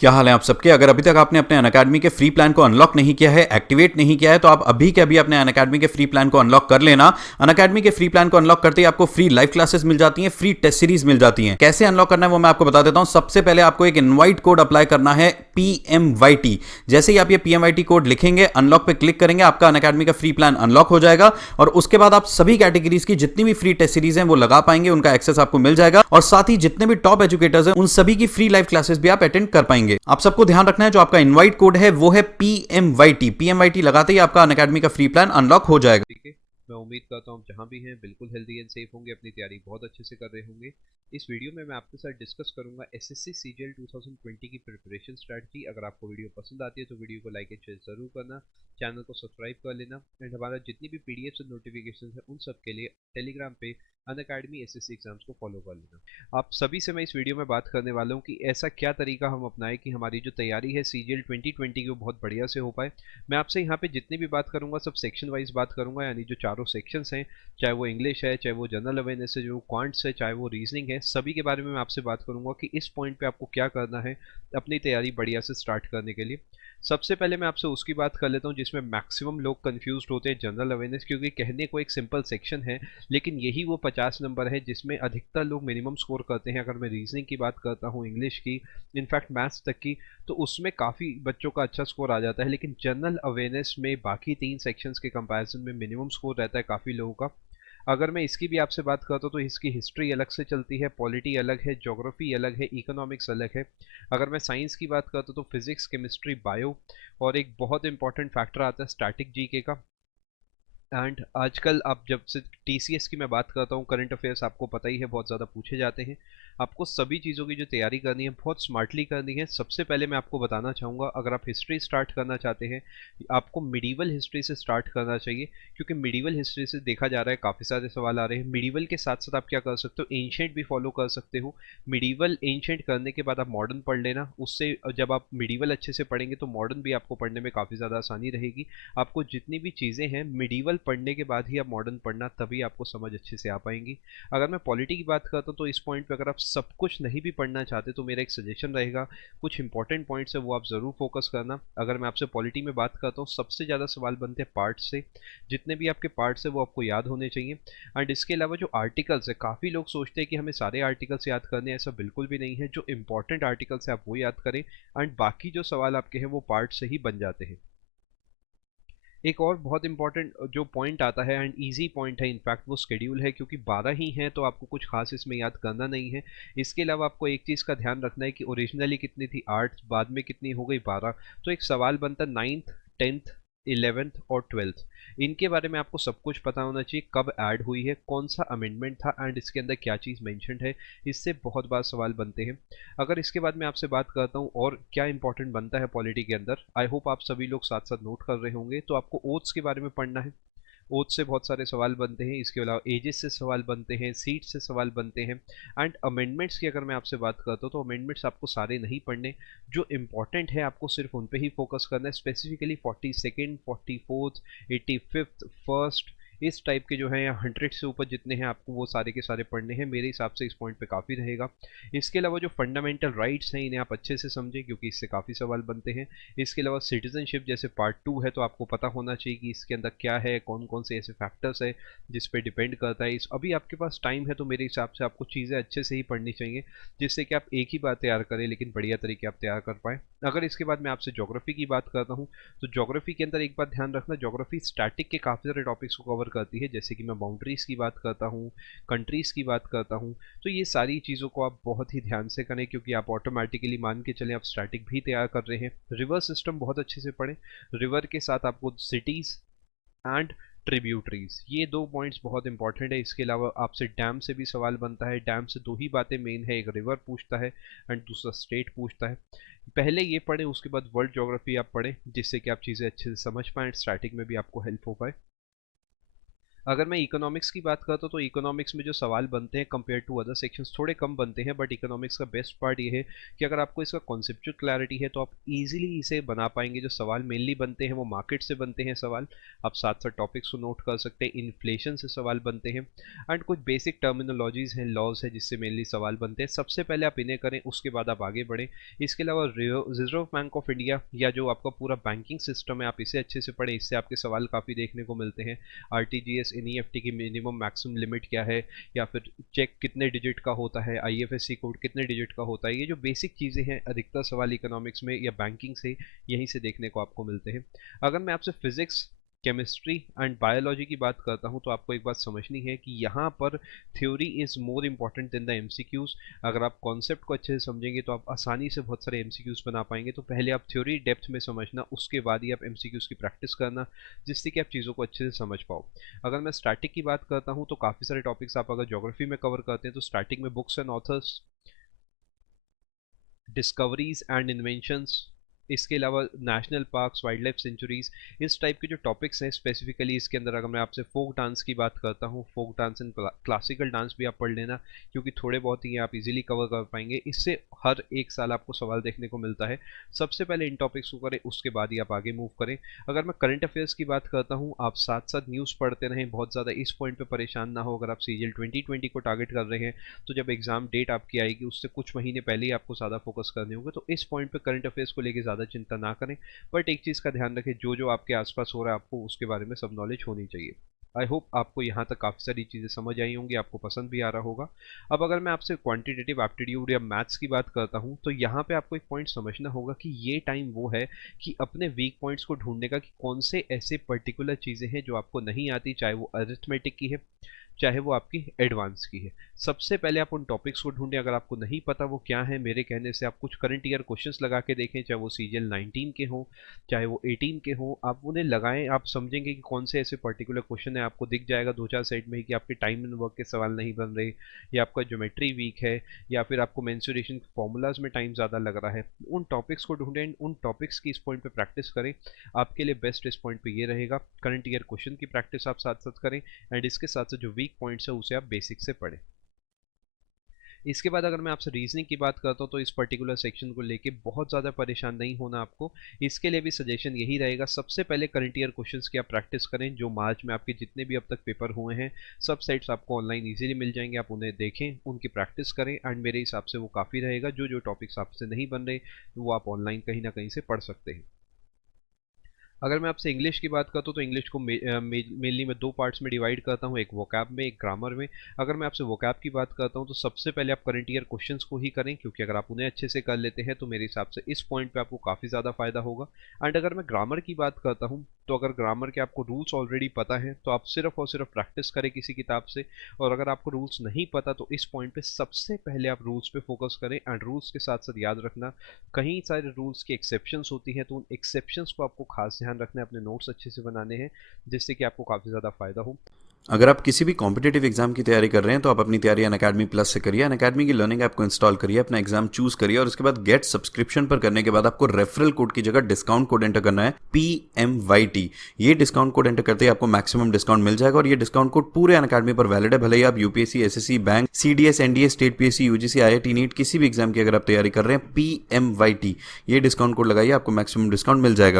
क्या हाल है आप सबके। अगर अभी तक आपने अपने अनअकैडमी के फ्री प्लान को अनलॉक नहीं किया है, एक्टिवेट नहीं किया है, तो आप अभी के अभी अपने अनअकैडमी के फ्री प्लान को अनलॉक कर लेना। अनअकैडमी के फ्री प्लान को अनलॉक करते ही आपको फ्री लाइव क्लासेस मिल जाती हैं, फ्री टेस्ट सीरीज मिल जाती हैं। कैसे अनलॉक करना है वो मैं आपको बता देता हूं। सबसे पहले आपको एक इनवाइट कोड अप्लाई करना है, PMYT। जैसे ही आप ये PMYT कोड लिखेंगे, अनलॉक पे क्लिक करेंगे, आपका अनअकैडमी का फ्री प्लान अनलॉक हो जाएगा और उसके बाद आप सभी कैटेगरीज की जितनी भी फ्री टेस्ट सीरीज हैं वो लगा पाएंगे, उनका एक्सेस आपको मिल जाएगा और साथ ही जितने भी टॉप एजुकेटर्स हैं उन सभी की फ्री लाइव क्लासेस भी आप अटेंड कर पाएंगे। आप सबको ध्यान रखना है, जो आपका इनवाइट कोड है वो है PMYT। PMYT लगाते ही आपका अनअकैडमी का फ्री प्लान अनलॉक हो जाएगा। ठीक है। मैं उम्मीद करता हूँ जहाँ भी हैं बिल्कुल हेल्दी एंड सेफ होंगे, अपनी तैयारी बहुत अच्छे से कर रहे होंगे। इस वीडियो में मैं आपके साथ डिस्कस करूंगा एसएससी सीजीएल 2020 की प्रिपरेशन स्ट्रैटेजी। अगर आपको वीडियो पसंद आती है तो वीडियो को लाइक एंड शेयर जरूर करना, चैनल को सब्सक्राइब कर लेना एंड हमारा जितनी भी पीडीएफ और नोटिफिकेशन है उन सब के लिए टेलीग्राम पे अनअकैडमी एसएससी एग्जाम्स को फॉलो कर लेना। आप सभी से मैं इस वीडियो में बात करने वाला हूँ कि ऐसा क्या तरीका हम अपनाएं कि हमारी जो तैयारी है सीजीएल 2020 की वो बहुत बढ़िया से हो पाए। मैं आपसे यहाँ पे जितनी भी बात करूंगा सब सेक्शन वाइज बात करूंगा, यानी जो चारों सेक्शंस हैं, चाहे वो इंग्लिश है, चाहे वो जनरल अवेयरनेस है, जो क्वांट्स है, चाहे वो रीजनिंग है, सभी के बारे में मैं आपसे बात करूंगा कि इस पॉइंट पे आपको क्या करना है अपनी तैयारी बढ़िया से स्टार्ट करने के लिए। सबसे पहले मैं आपसे उसकी बात कर लेता हूँ जिसमें मैक्सिमम लोग कंफ्यूज होते हैं, जनरल अवेयरनेस, क्योंकि कहने को एक सिंपल सेक्शन है लेकिन यही वो 50 नंबर है जिसमें अधिकतर लोग मिनिमम स्कोर करते हैं। अगर मैं रीजनिंग की बात करता हूँ, इंग्लिश की, इनफैक्ट मैथ्स तक की, तो उसमें काफ़ी बच्चों का अच्छा स्कोर आ जाता है। लेकिन जनरल अवेयरनेस में बाकी 3 सेक्शंस के कंपैरिजन में मिनिमम स्कोर रहता है काफ़ी लोगों का। अगर मैं इसकी भी आपसे बात करता हूँ तो इसकी हिस्ट्री अलग से चलती है, पॉलिटी अलग है, ज्योग्राफी अलग है, इकोनॉमिक्स अलग है। अगर मैं साइंस की बात करता हूँ तो फिजिक्स, केमिस्ट्री, बायो और एक बहुत इंपॉर्टेंट फैक्टर आता है स्टैटिक जीके का। एंड आजकल आप जब से टीसीएस की मैं बात करता हूँ, करंट अफेयर्स आपको पता ही है बहुत ज़्यादा पूछे जाते हैं। आपको सभी चीज़ों की जो तैयारी करनी है बहुत स्मार्टली करनी है। सबसे पहले मैं आपको बताना चाहूँगा, अगर आप हिस्ट्री स्टार्ट करना चाहते हैं, आपको मिडीवल हिस्ट्री से स्टार्ट करना चाहिए, क्योंकि मिडीवल हिस्ट्री से देखा जा रहा है काफ़ी सारे सवाल आ रहे हैं। मिडीवल के साथ साथ आप क्या कर सकते हो, एंशेंट भी फॉलो कर सकते हो। मिडीवल एंशेंट करने के बाद आप मॉडर्न पढ़ लेना, उससे जब आप मिडीवल अच्छे से पढ़ेंगे तो मॉडर्न भी आपको पढ़ने में काफ़ी ज़्यादा आसानी रहेगी। आपको जितनी भी चीज़ें हैं मिडीवल पढ़ने के बाद ही आप मॉडर्न पढ़ना, तभी आपको समझ अच्छे से आ पाएंगी। अगर मैं पॉलिटी की बात करता हूँ तो इस पॉइंट पे अगर आप सब कुछ नहीं भी पढ़ना चाहते तो मेरा एक सजेशन रहेगा, कुछ इंपॉर्टेंट पॉइंट्स है वो आप ज़रूर फोकस करना। अगर मैं आपसे पॉलिटी में बात करता हूँ, सबसे ज़्यादा सवाल बनते हैं पार्ट्स से। जितने भी आपके पार्ट्स है वो आपको याद होने चाहिए। एंड इसके अलावा जो आर्टिकल्स है, काफ़ी लोग सोचते हैं कि हमें सारे आर्टिकल्स याद करने हैं, ऐसा बिल्कुल भी नहीं है। जो इंपॉर्टेंट आर्टिकल्स है आप वो याद करें एंड बाकी जो सवाल आपके हैं वो पार्ट से ही बन जाते हैं। एक और बहुत इंपॉर्टेंट जो पॉइंट आता है एंड इजी पॉइंट है इनफैक्ट, वो शेड्यूल है, क्योंकि 12 ही हैं तो आपको कुछ खास इसमें याद करना नहीं है। इसके अलावा आपको एक चीज़ का ध्यान रखना है कि ओरिजिनली कितनी थी 8, बाद में कितनी हो गई 12। तो एक सवाल बनता है 9th, 10th, 11th और 12th, इनके बारे में आपको सब कुछ पता होना चाहिए, कब ऐड हुई है, कौन सा अमेंडमेंट था एंड इसके अंदर क्या चीज़ मेंशन्ड है। इससे बहुत बार सवाल बनते हैं। अगर इसके बाद मैं आपसे बात करता हूँ और क्या इंपॉर्टेंट बनता है पॉलिटी के अंदर, आई होप आप सभी लोग साथ साथ नोट कर रहे होंगे, तो आपको ओथ्स के बारे में पढ़ना है। ओथ से बहुत सारे सवाल बनते हैं, इसके अलावा एजेस से सवाल बनते हैं, सीट से सवाल बनते हैं। एंड अमेंडमेंट्स की अगर मैं आपसे बात करता हूँ तो अमेंडमेंट्स आपको सारे नहीं पढ़ने, जो इंपॉर्टेंट है आपको सिर्फ उन पे ही फोकस करना है। Specifically 42nd, 44th, 85th, first, इस टाइप के जो है या 100 से ऊपर जितने हैं आपको वो सारे के सारे पढ़ने हैं। मेरे हिसाब से इस पॉइंट पे काफ़ी रहेगा। इसके अलावा जो फंडामेंटल राइट्स हैं इन्हें आप अच्छे से समझें, क्योंकि इससे काफ़ी सवाल बनते हैं। इसके अलावा सिटीजनशिप जैसे पार्ट 2 है तो आपको पता होना चाहिए कि इसके अंदर क्या है, कौन कौन से ऐसे फैक्टर्स है जिस पे डिपेंड करता है। इस अभी आपके पास टाइम है तो मेरे हिसाब से आपको चीज़ें अच्छे से ही पढ़नी चाहिए, जिससे कि आप एक ही बार तैयार करें लेकिन बढ़िया तरीके आप तैयार कर पाएँ। अगर इसके बाद मैं आपसे ज्योग्राफी की बात करता हूँ तो ज्योग्राफी के अंदर एक बात ध्यान रखना, ज्योग्राफी स्टैटिक के काफ़ी सारे टॉपिक्स को कवर करती है, जैसे कि मैं बाउंड्रीज की बात करता हूँ, कंट्रीज़ की बात करता हूँ। तो ये सारी चीज़ों को आप बहुत ही ध्यान से करें, क्योंकि आप ऑटोमेटिकली मान के चलें आप स्टैटिक भी तैयार कर रहे हैं। रिवर सिस्टम बहुत अच्छे से पढ़ें, रिवर के साथ आपको सिटीज़ एंड ट्रिब्यूटरीज, ये दो पॉइंट्स बहुत इंपॉर्टेंट है। इसके अलावा आपसे डैम से भी सवाल बनता है। डैम से दो ही बातें मेन है, एक रिवर पूछता है एंड दूसरा स्टेट पूछता है। पहले ये पढ़ें, उसके बाद वर्ल्ड ज्योग्राफी आप पढ़ें, जिससे कि आप चीज़ें अच्छे से समझ पाएँ, स्टैटिक में भी आपको हेल्प हो पाए। अगर मैं इकोनॉमिक्स की बात करता हूँ तो इकोनॉमिक्स में जो सवाल बनते हैं कंपेयर टू अदर सेक्शंस थोड़े कम बनते हैं, बट इकोनॉमिक्स का बेस्ट पार्ट ये है कि अगर आपको इसका कॉन्सेप्चुअल क्लैरिटी है तो आप इजीली इसे बना पाएंगे। जो सवाल मेनली बनते हैं वो मार्केट से बनते हैं सवाल, आप साथ साथ टॉपिक्स को नोट कर सकते हैं। इन्फ्लेशन से सवाल बनते हैं एंड कुछ बेसिक टर्मिनोलॉजीज हैं, लॉज है जिससे मेनली सवाल बनते हैं। सबसे पहले आप इन्हें करें, उसके बाद आप आगे बढ़ें। इसके अलावा रिजर्व बैंक ऑफ इंडिया या जो आपका पूरा बैंकिंग सिस्टम है आप इसे अच्छे से पढ़ें, इससे आपके सवाल काफ़ी देखने को मिलते हैं। आरटीजीएस एनईएफटी की मिनिमम मैक्सिमम लिमिट क्या है, या फिर चेक कितने डिजिट का होता है, आईएफएससी कोड कितने डिजिट का होता है, ये जो बेसिक चीज़ें हैं अधिकतर सवाल इकोनॉमिक्स में या बैंकिंग से यहीं से देखने को आपको मिलते हैं। अगर मैं आपसे फिजिक्स, केमिस्ट्री एंड बायोलॉजी की बात करता हूं तो आपको एक बात समझनी है कि यहाँ पर theory is more important than the MCQs. अगर आप कॉन्सेप्ट को अच्छे से समझेंगे तो आप आसानी से बहुत सारे एमसीक्यूज बना पाएंगे। तो पहले आप थ्योरी डेप्थ में समझना, उसके बाद ही आप एमसीक्यूज की प्रैक्टिस करना, जिससे कि आप चीज़ों को अच्छे से समझ पाओ। अगर मैं स्टैटिक की बात करता हूँ तो काफ़ी सारे टॉपिक्स आप अगर ज्योग्राफी में कवर करते हैं तो स्टैटिक में books and authors, discoveries and inventions, इसके अलावा national parks, wild life sanctuaries, इस टाइप के जो टॉपिक्स हैं स्पेसिफिकली इसके अंदर। अगर मैं आपसे फोक डांस की बात करता हूँ, folk dance and classical dance भी आप पढ़ लेना, क्योंकि थोड़े बहुत ही आप इजीली कवर कर पाएंगे। इससे हर एक साल आपको सवाल देखने को मिलता है। सबसे पहले इन टॉपिक्स को करें, उसके बाद ही आप आगे मूव करें। अगर मैं करंट अफेयर्स की बात करता हूँ, आप साथ साथ न्यूज़ पढ़ते रहें, बहुत ज़्यादा इस पॉइंट पर परेशान ना हो। अगर आप सीजीएल 2020 को टारगेट कर रहे हैं तो जब एग्जाम डेट आपकी आएगी उससे कुछ महीने पहले ही आपको ज़्यादा फोकस करने होंगे। तो इस पॉइंट पर करंट अफेयर्स को लेकर ज़्यादा चिंता ना करें, बट एक चीज़ का ध्यान रखें, जो जो आपके आसपास हो रहा है आपको उसके बारे में सब नॉलेज होनी चाहिए। आई होप आपको यहाँ तक काफ़ी सारी चीज़ें समझ आई होंगी, आपको पसंद भी आ रहा होगा। अब अगर मैं आपसे क्वांटिटेटिव एप्टीट्यूड या मैथ्स की बात करता हूँ तो यहाँ पे आपको एक पॉइंट समझना होगा कि ये टाइम वो है कि अपने वीक पॉइंट्स को ढूंढने का, कि कौन से ऐसे पर्टिकुलर चीज़ें हैं जो आपको नहीं आती, चाहे वो अरिथमेटिक की है चाहे वो आपकी एडवांस की है। सबसे पहले आप उन टॉपिक्स को ढूंढें। अगर आपको नहीं पता वो क्या है, मेरे कहने से आप कुछ करंट ईयर क्वेश्चंस लगा के देखें, चाहे वो सीजीएल 19 के हों चाहे वो 18 के हों, आप उन्हें लगाएं। आप समझेंगे कि कौन से ऐसे पर्टिकुलर क्वेश्चन है, आपको दिख जाएगा 2-4 साइड में ही कि आपके टाइम एंड वर्क के सवाल नहीं बन रहे, या आपका ज्योमेट्री वीक है, या फिर आपको मेंसुरेशन फॉर्मूलाज में टाइम ज़्यादा लग रहा है। उन टॉपिक्स को ढूंढें, उन टॉपिक्स की इस पॉइंट पर प्रैक्टिस करें। आपके लिए बेस्ट इस पॉइंट पर ये रहेगा, करंट ईयर क्वेश्चन की प्रैक्टिस आप साथ साथ करें एंड इसके साथ साथ जो वीक पॉइंट्स है उसे आप बेसिक से पढ़ें। इसके बाद अगर मैं आपसे रीजनिंग की बात करता हूँ तो इस पर्टिकुलर सेक्शन को लेके बहुत ज़्यादा परेशान नहीं होना आपको। इसके लिए भी सजेशन यही रहेगा, सबसे पहले करंट ईयर क्वेश्चंस की आप प्रैक्टिस करें। जो मार्च में आपके जितने भी अब तक पेपर हुए हैं सब सेट्स आपको ऑनलाइन इजीली मिल जाएंगे, आप उन्हें देखें, उनकी प्रैक्टिस करें एंड मेरे हिसाब से वो काफ़ी रहेगा। जो जो टॉपिक्स आपसे नहीं बन रहे वो आप ऑनलाइन कहीं ना कहीं से पढ़ सकते हैं। अगर मैं आपसे इंग्लिश की बात करता हूँ तो इंग्लिश को मेनली मैं दो पार्ट्स में डिवाइड करता हूँ, एक वोकैब में, एक ग्रामर में। अगर मैं आपसे वोकैब की बात करता हूँ तो सबसे पहले आप करंट ईयर क्वेश्चंस को ही करें, क्योंकि अगर आप उन्हें अच्छे से कर लेते हैं तो मेरे हिसाब से इस पॉइंट पे आपको काफ़ी ज़्यादा फायदा होगा। एंड अगर मैं ग्रामर की बात करता हूँ तो अगर ग्रामर के आपको रूल्स ऑलरेडी पता है तो आप सिर्फ और सिर्फ प्रैक्टिस करें किसी किताब से, और अगर आपको रूल्स नहीं पता तो इस पॉइंट पे सबसे पहले आप रूल्स पे फोकस करें। एंड रूल्स के साथ साथ याद रखना कहीं सारे रूल्स की एक्सेप्शंस होती हैं, तो उन एक्सेप्शंस को आपको खास ध्यान रखना है, अपने नोट्स अच्छे से बनाने हैं जिससे कि आपको काफ़ी ज़्यादा फायदा हो। अगर आप किसी भी कॉम्पिटिटिव एग्जाम की तैयारी कर रहे हैं तो आप अपनी तैयारी अनअकैडमी प्लस से करिए। अनअकैडमी की लर्निंग ऐप को इंस्टॉल करिए, अपना एग्जाम चूज करिए और उसके बाद गेट सब्सक्रिप्शन पर करने के बाद आपको रेफरल कोड की जगह डिस्काउंट कोड एंटर करना है PMYT। ये डिस्काउंट कोड एंटर करते ही आपको मैक्सिमम डिस्काउंट मिल जाएगा और ये डिस्काउंट कोड पूरे अनअकैडमी पर वैलिड है। भले ही आप UPSC, SSC, bank, CDS, NDA, state PSC, UGC, IIT, NEET किसी भी एग्जाम की अगर आप तैयारी कर रहे हैं PMYT ये डिस्काउंट कोड लगाइए, आपको मैक्सिमम डिस्काउंट मिल जाएगा।